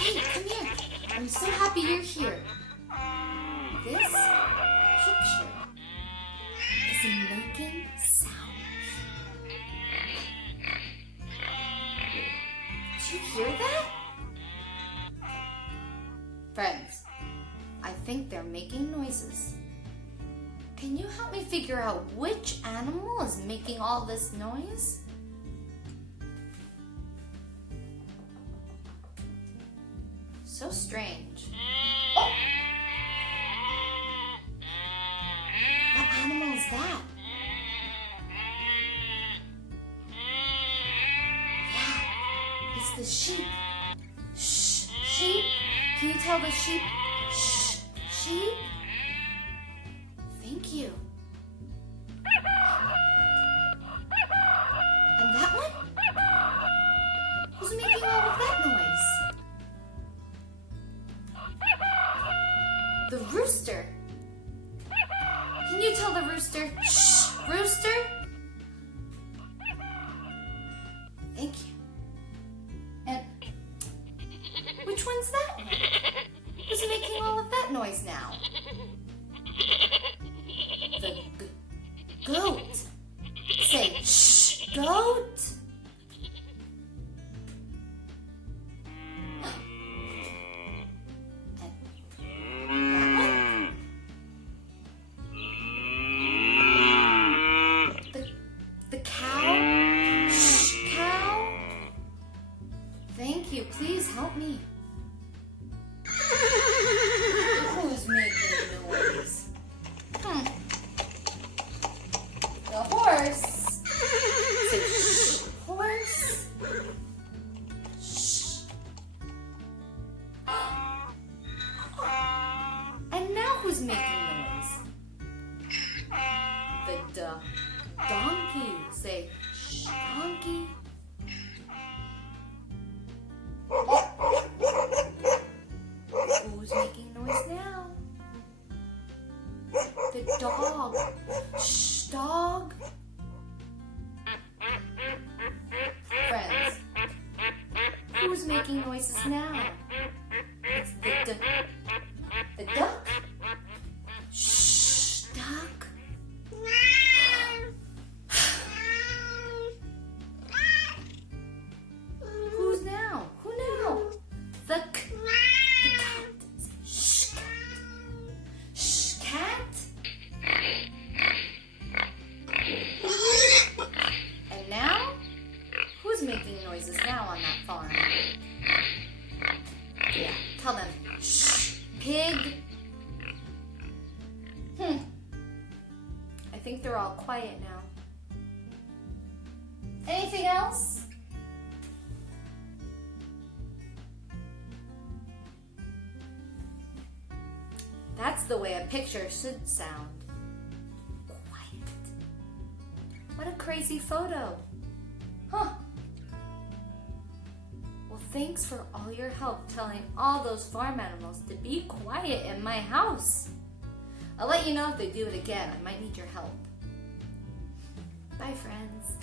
Hey, come here. I'm so happy you're here. This picture is making sounds. Did you hear that? Friends, I think they're making noises. Can you help me figure out which animal is making all this noise? So strange. Oh! What animal is that? Yeah, it's the sheep. Shh, sheep? Can you tell the sheep? Shh, sheep? Thank you. And that one? Who's making all of that noise? The rooster. Can you tell the rooster? Shh, rooster? Thank you. And which one's that one? Who's making all of that noise now? The goat. Say, shh, goat. The cow? Shh, cow. Thank you. Please help me. Who's making noise? The horse. Say shh, horse. Shh. And now who's making noise? The donkey. Say shh, donkey. Who's making noise now? The dog. Shh, dog. Friends, who's making noises now? It's the duck. Shh, duck. Who's now? Who now? The cat. Shh, cat. Shh, cat. And now, who's making noises now on that farm? Yeah, tell them. Shh, pig. I think they're all quiet now. Anything else? That's the way a picture should sound. Quiet. What a crazy photo. Huh. Well, thanks for all your help telling all those farm animals to be quiet in my house. I'll let you know if they do it again. I might need your help. Bye, friends.